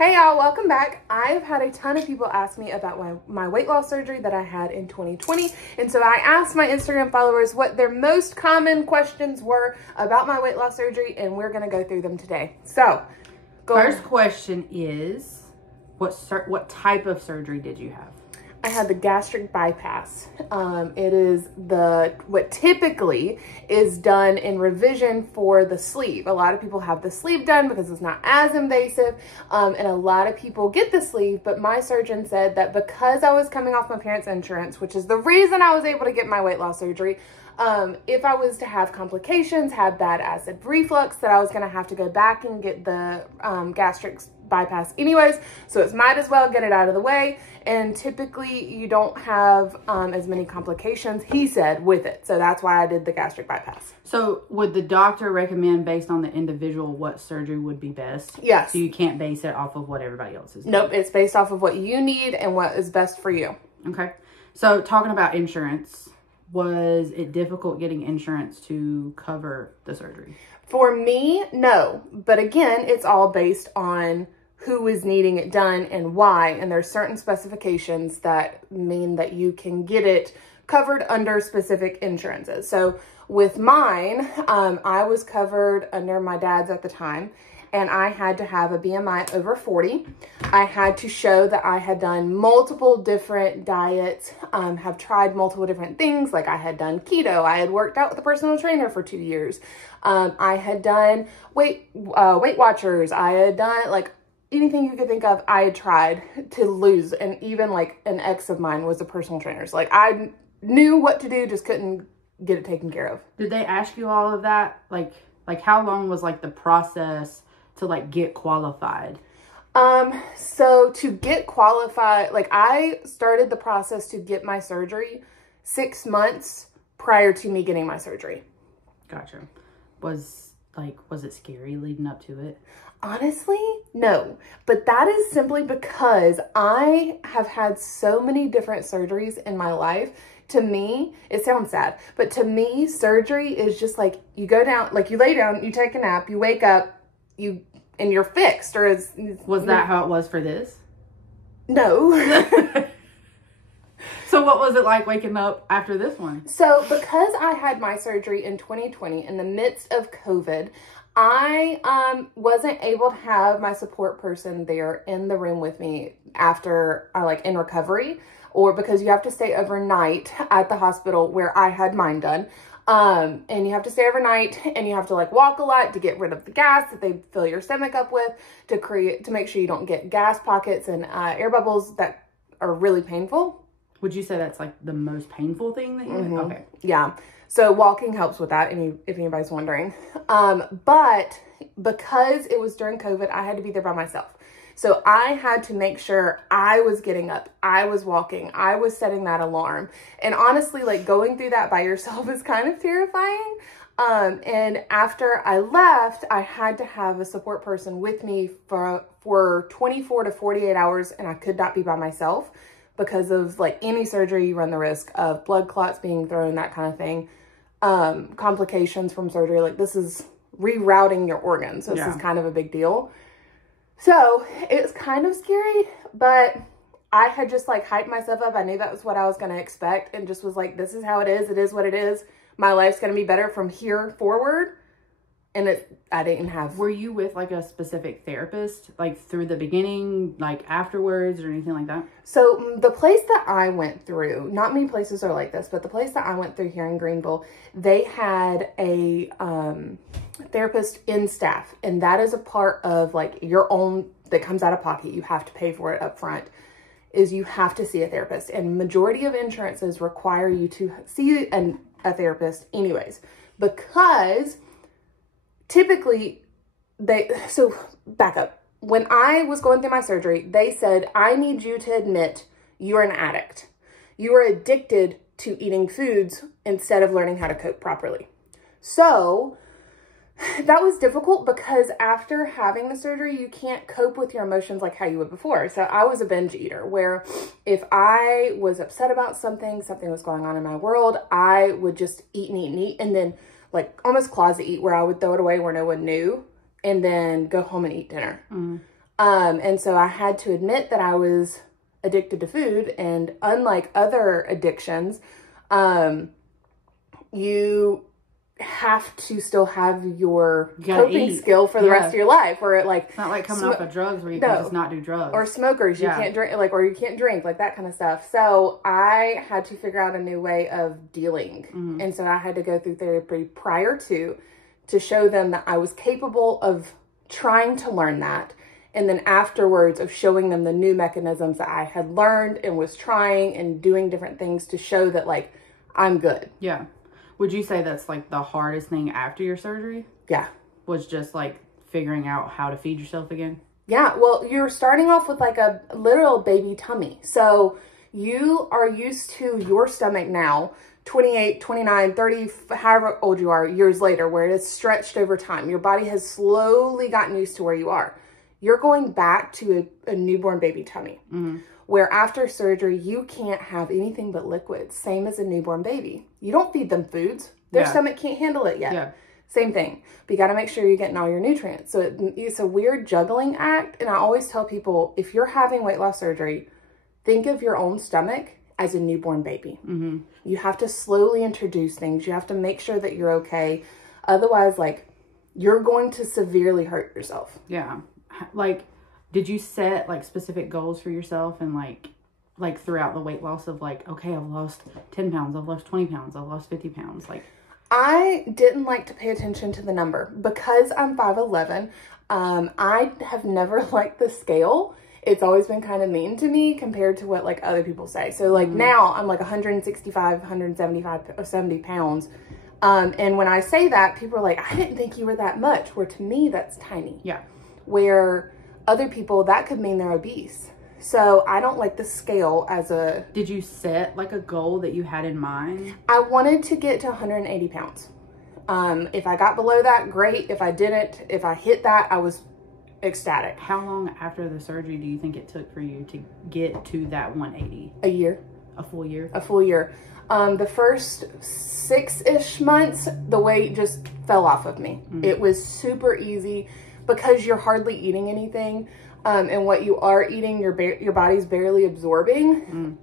Hey y'all, welcome back. I've had a ton of people ask me about my weight loss surgery that I had in 2020. And so I asked my Instagram followers what their most common questions were about my weight loss surgery, and we're gonna go through them today. So, first question is, what type of surgery did you have? I had the gastric bypass. It is what typically is done in revision for the sleeve. A lot of people have the sleeve done because it's not as invasive, and a lot of people get the sleeve, but my surgeon said that because I was coming off my parents' insurance, which is the reason I was able to get my weight loss surgery, if I was to have complications, have bad acid reflux, that I was going to have to go back and get the gastric bypass anyways, so it might as well get it out of the way. And typically you don't have as many complications, he said, with it. So that's why I did the gastric bypass. So would the doctor recommend based on the individual what surgery would be best? Yes. So you can't base it off of what everybody else is doing? Nope, it's based off of what you need and what is best for you. Okay. So talking about insurance, was it difficult getting insurance to cover the surgery? For me, no. But again, it's all based on who is needing it done and why. And there's certain specifications that mean that you can get it covered under specific insurances. So with mine, I was covered under my dad's at the time, and I had to have a BMI over 40. I had to show that I had done multiple different diets, have tried multiple different things. Like I had done keto. I had worked out with a personal trainer for 2 years. I had done Weight Watchers. I had done like anything you could think of, I had tried to lose. And even like an ex of mine was a personal trainer. So like I knew what to do, just couldn't get it taken care of. Did they ask you all of that? Like how long was like the process to like get qualified? So to get qualified, like I started the process to get my surgery 6 months prior to me getting my surgery. Gotcha. Was it scary leading up to it? Honestly, no. But that is simply because I have had so many different surgeries in my life. To me, it sounds sad, but to me, surgery is just like you go down, like you lay down, you take a nap, you wake up, and you're fixed. Was that how it was for this? No. So what was it like waking up after this one? So because I had my surgery in 2020 in the midst of COVID, I wasn't able to have my support person there in the room with me after, like in recovery, or because you have to stay overnight at the hospital where I had mine done. And you have to stay overnight, and you have to like walk a lot to get rid of the gas that they fill your stomach up with, to make sure you don't get gas pockets and air bubbles that are really painful. Would you say that's like the most painful thing that you Okay. Yeah. So walking helps with that, if anybody's wondering. But because it was during COVID, I had to be there by myself. So I had to make sure I was getting up, I was walking, I was setting that alarm. And honestly, like going through that by yourself is kind of terrifying. And after I left, I had to have a support person with me for 24 to 48 hours, and I could not be by myself. Because of like any surgery, you run the risk of blood clots being thrown, that kind of thing. Complications from surgery, like this is rerouting your organs. So this is kind of a big deal. So it's kind of scary, but I had just like hyped myself up. I knew that was what I was going to expect, and just was like, this is how it is. It is what it is. My life's going to be better from here forward. And I didn't have... Were you with like a specific therapist, like through the beginning, like afterwards or anything like that? So the place that I went through, not many places are like this, but the place that I went through here in Greenville, they had a therapist in staff. And that is a part of like your own, that comes out of pocket. You have to pay for it up front, is you have to see a therapist. And majority of insurances require you to see a therapist anyways, because... Typically, so back up. When I was going through my surgery, they said, I need you to admit you're an addict. You are addicted to eating foods instead of learning how to cope properly. So that was difficult because after having the surgery, you can't cope with your emotions like how you would before. So I was a binge eater where if I was upset about something was going on in my world, I would just eat and eat and eat, and then like almost closet eat, where I would throw it away where no one knew and then go home and eat dinner. And so I had to admit that I was addicted to food, and unlike other addictions, you have to still have your coping skill for the rest of your life, or it's not like coming off of drugs where you can just not do drugs, or smokers, you can't drink, or you can't drink, like that kind of stuff. So I had to figure out a new way of dealing. And so I had to go through therapy prior to show them that I was capable of trying to learn that. And then afterwards of showing them the new mechanisms that I had learned and was trying and doing different things to show that, like, I'm good. Yeah. Would you say that's like the hardest thing after your surgery? Yeah. Was just like figuring out how to feed yourself again? Yeah. Well, you're starting off with like a literal baby tummy. So you are used to your stomach now, 28, 29, 30, however old you are, years later, where it is stretched over time. Your body has slowly gotten used to where you are. You're going back to a newborn baby tummy. Where after surgery, you can't have anything but liquids, same as a newborn baby. You don't feed them foods. Their stomach can't handle it yet. Yeah. Same thing. But you got to make sure you're getting all your nutrients. So it's a weird juggling act. And I always tell people, if you're having weight loss surgery, think of your own stomach as a newborn baby. You have to slowly introduce things. You have to make sure that you're okay. Otherwise, like, you're going to severely hurt yourself. Yeah. Like, did you set like specific goals for yourself and like throughout the weight loss of like, okay, I've lost 10 pounds, I've lost 20 pounds, I've lost 50 pounds? Like, I didn't like to pay attention to the number because I'm 5'11". I have never liked the scale. It's always been kind of mean to me compared to what like other people say. So like now I'm like 165, 175, 70 pounds. And when I say that, people are like, I didn't think you were that much. Where to me, that's tiny. Yeah. Where other people, that could mean they're obese. So I don't like the scale as a... Did you set like a goal that you had in mind? I wanted to get to 180 pounds. If I got below that, great. If I didn't, if I hit that, I was ecstatic. How long after the surgery do you think it took for you to get to that 180? A year. A full year? A full year. The first 6-ish months, the weight just fell off of me. It was super easy because you're hardly eating anything. And what you are eating, your body's barely absorbing.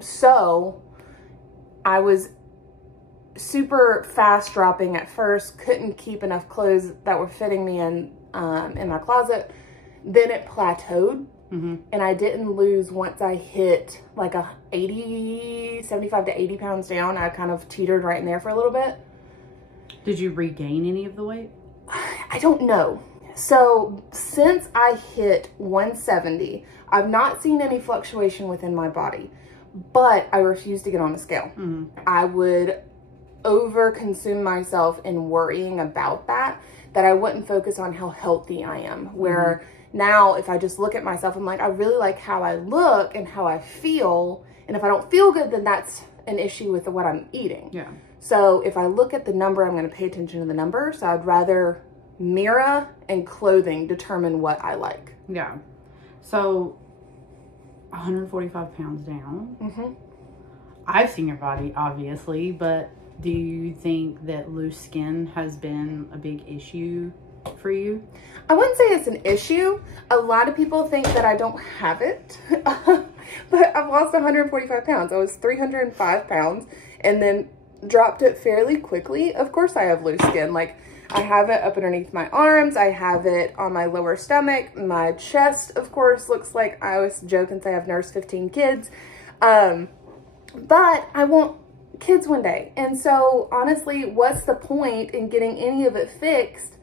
So I was super fast dropping at first, couldn't keep enough clothes that were fitting me in my closet. Then it plateaued. And I didn't lose once I hit like 75 to 80 pounds down. I kind of teetered right in there for a little bit. Did you regain any of the weight? I don't know. So since I hit 170, I've not seen any fluctuation within my body, but I refuse to get on the scale. I would over consume myself in worrying about that I wouldn't focus on how healthy I am. Where now if I just look at myself, I'm like, I really like how I look and how I feel. And if I don't feel good, then that's an issue with what I'm eating. Yeah. So if I look at the number, I'm going to pay attention to the number. So I'd rather mirror and clothing determine what I like. Yeah. So 145 pounds down. I've seen your body, obviously, but do you think that loose skin has been a big issue for you? I wouldn't say it's an issue. A lot of people think that I don't have it, but I've lost 145 pounds. I was 305 pounds and then dropped it fairly quickly. Of course I have loose skin. Like, I have it up underneath my arms. I have it on my lower stomach. My chest, of course, looks like, I always joke and say I've nursed 15 kids. But I want kids one day. And so honestly, what's the point in getting any of it fixed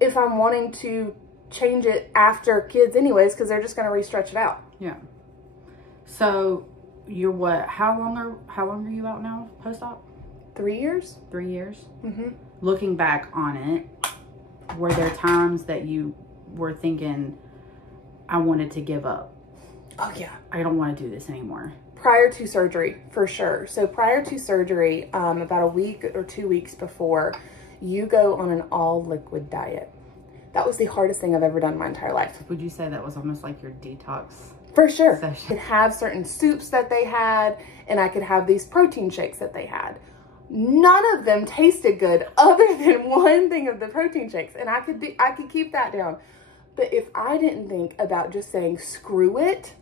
if I'm wanting to change it after kids anyways, because they're just going to re-stretch it out. Yeah. So you're what? How long are you out now post-op? 3 years. 3 years. Looking back on it, were there times that you were thinking, I wanted to give up? Oh yeah. I don't want to do this anymore. Prior to surgery, for sure. So prior to surgery, about a week or 2 weeks before, you go on an all liquid diet. That was the hardest thing I've ever done in my entire life. Would you say that was almost like your detox? For sure. Session? I could have certain soups that they had, and I could have these protein shakes that they had. None of them tasted good other than one thing of the protein shakes, and I could keep that down. But if I didn't think about just saying, screw it,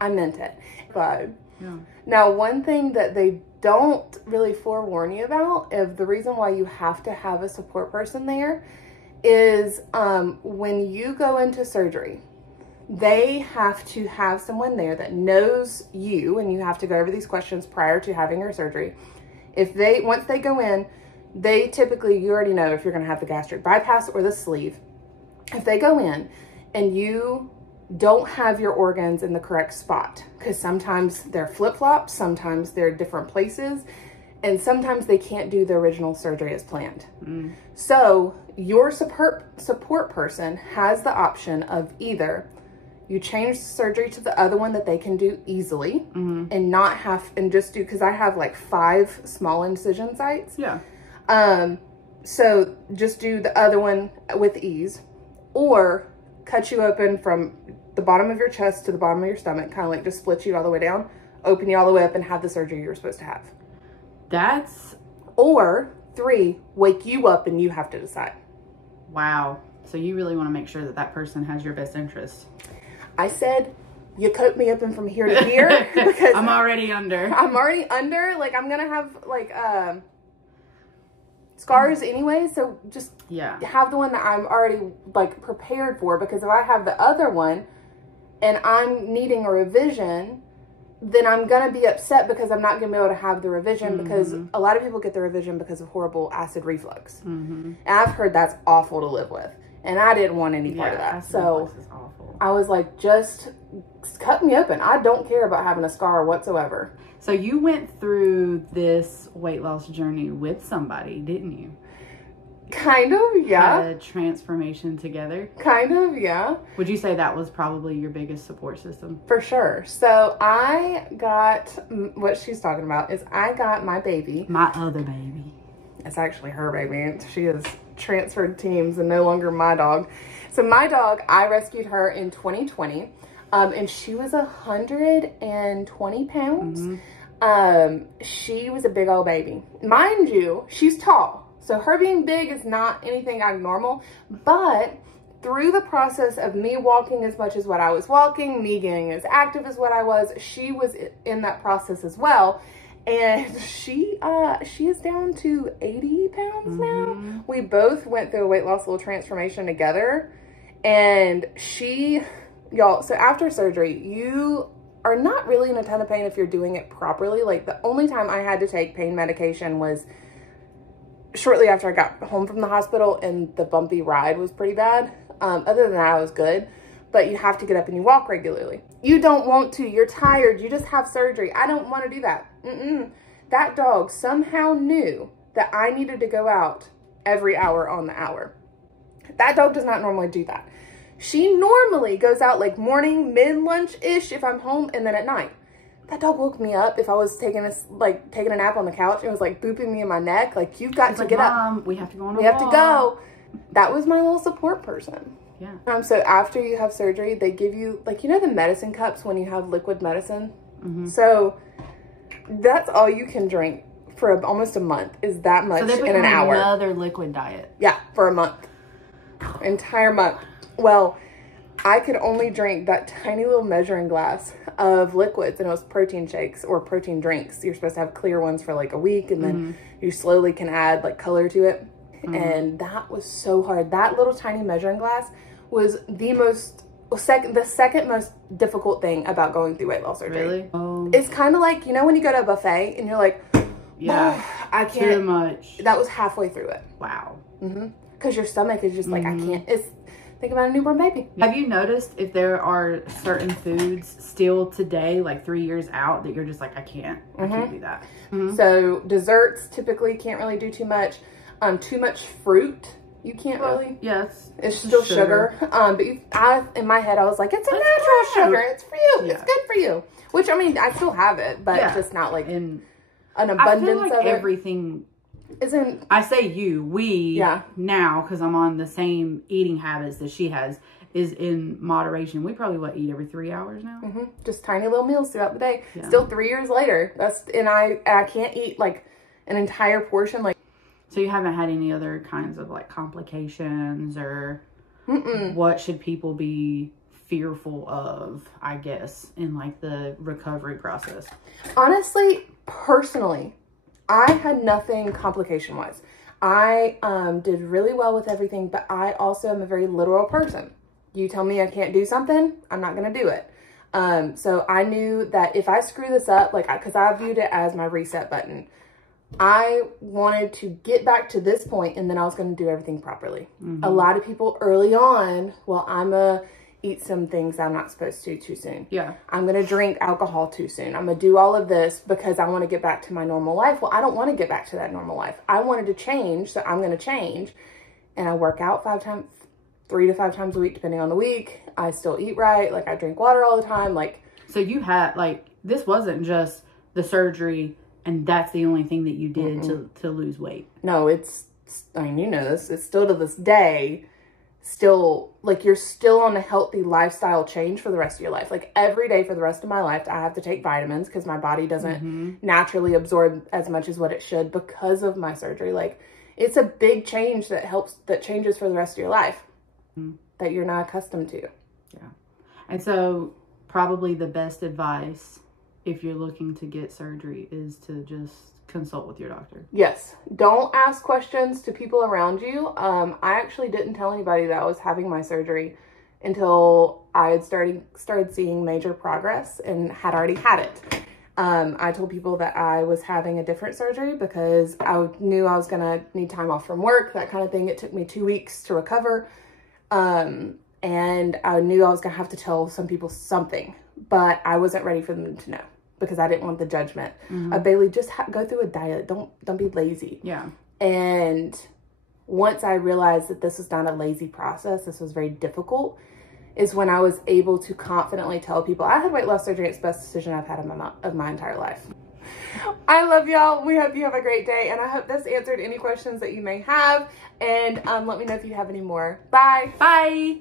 I meant it. But Yeah. now, one thing that they don't really forewarn you about, of the reason why you have to have a support person there, is when you go into surgery, they have to have someone there that knows you, and you have to go over these questions prior to having your surgery. Once they go in, they typically, you already know if you're going to have the gastric bypass or the sleeve. If they go in and you don't have your organs in the correct spot, because sometimes they're flip-flops, sometimes they're different places, and sometimes they can't do the original surgery as planned. So your support person has the option of either you change the surgery to the other one that they can do easily and not have, and just do, because I have like 5 small incision sites. Yeah. So just do the other one with ease, or cut you open from the bottom of your chest to the bottom of your stomach, kind of like just split you all the way down, open you all the way up, and have the surgery you were supposed to have. That's... Or 3, wake you up and you have to decide. Wow. So you really want to make sure that that person has your best interest. I said, you cut me open from here to here because I'm already under. I'm already under. Like, I'm going to have, like, scars anyway. So just have the one that I'm already, like, prepared for. Because if I have the other one and I'm needing a revision, then I'm going to be upset because I'm not going to be able to have the revision, because a lot of people get the revision because of horrible acid reflux. And I've heard that's awful to live with. And I didn't want any part of that. So I was like, just cut me open. I don't care about having a scar whatsoever. So you went through this weight loss journey with somebody, didn't you? Kind of, yeah. Had a transformation together? Kind of, yeah. Would you say that was probably your biggest support system? For sure. So I got, what she's talking about is I got my baby. My other baby. It's actually her baby. She has transferred teams and no longer my dog. So my dog, I rescued her in 2020. And she was 120 pounds. She was a big old baby. Mind you, she's tall. So her being big is not anything abnormal, but through the process of me walking as much as what I was walking, me getting as active as what I was, she was in that process as well. And she is down to 80 pounds now. We both went through a weight loss little transformation together. And y'all, so after surgery, you are not really in a ton of pain if you're doing it properly. Like, the only time I had to take pain medication was shortly after I got home from the hospital, and the bumpy ride was pretty bad. Other than that, I was good. But you have to get up and you walk regularly. You don't want to. You're tired. You just have surgery. I don't want to do that. That dog somehow knew that I needed to go out every hour on the hour. That dog does not normally do that. She normally goes out like morning, mid-lunch-ish if I'm home, and then at night. That dog woke me up if I was taking a nap on the couch and was like booping me in my neck. Like, you've got to get up. We have to go on a walk. We have to go. That was my little support person. Yeah. So after you have surgery, they give you, like, you know the medicine cups when you have liquid medicine? So that's all you can drink for almost a month, is that much in an hour. Another liquid diet. Yeah, for a month. Entire month. Well, I could only drink that tiny little measuring glass of liquids, and it was protein shakes or protein drinks. You're supposed to have clear ones for like a week, and then you slowly can add like color to it. And that was so hard. That little tiny measuring glass was the second most difficult thing about going through weight loss surgery. Really? It's kind of like, you know, when you go to a buffet and you're like, I can't. Too much. That was halfway through it. Wow. Because your stomach is just like, I can't. Think about a newborn baby. Have you noticed if there are certain foods still today, like 3 years out, that you're just like, I can't do that? So desserts typically can't really do too much. Too much fruit, you can't really. Yes. It's still sugar. But in my head, I was like, it's a natural sugar. It's for you. It's good for you. Which, I mean, I still have it, but just not like in an abundance I feel like of everything isn't. I say we now, because I'm on the same eating habits that she has, is in moderation. We probably eat every 3 hours now. Just tiny little meals throughout the day. Still 3 years later. I can't eat like an entire portion. Like, so you haven't had any other kinds of like complications or what should people be fearful of, I guess, in like the recovery process? Honestly, personally, I had nothing complication wise. I did really well with everything, but I also am a very literal person. You tell me I can't do something, I'm not going to do it. So I knew that if I screw this up, like, because I viewed it as my reset button, I wanted to get back to this point and then I was going to do everything properly. A lot of people early on, well, I'm a eat some things I'm not supposed to too soon. Yeah. I'm going to drink alcohol too soon. I'm going to do all of this because I want to get back to my normal life. Well, I don't want to get back to that normal life. I wanted to change, so I'm going to change. And I work out 3 to 5 times a week, depending on the week. I still eat right. Like, I drink water all the time. Like, so you had, like, this wasn't just the surgery and that's the only thing that you did to lose weight. No, it's, I mean, you know this, it's still to this day, still, like, you're still on a healthy lifestyle change for the rest of your life. Like, every day for the rest of my life, I have to take vitamins because my body doesn't naturally absorb as much as what it should because of my surgery. Like, it's a big change that changes for the rest of your life that you're not accustomed to. Yeah. And so probably the best advice if you're looking to get surgery is to just consult with your doctor. Yes. Don't ask questions to people around you. I actually didn't tell anybody that I was having my surgery until I had started seeing major progress and had already had it. I told people that I was having a different surgery because I knew I was going to need time off from work, that kind of thing. It took me 2 weeks to recover. And I knew I was going to have to tell some people something, but I wasn't ready for them to know because I didn't want the judgment. Bailey, just go through a diet. Don't be lazy. Yeah. And once I realized that this was not a lazy process, this was very difficult, is when I was able to confidently tell people I had weight loss surgery. It's the best decision I've had of my entire life. I love y'all. We hope you have a great day, and I hope this answered any questions that you may have. And let me know if you have any more. Bye. Bye.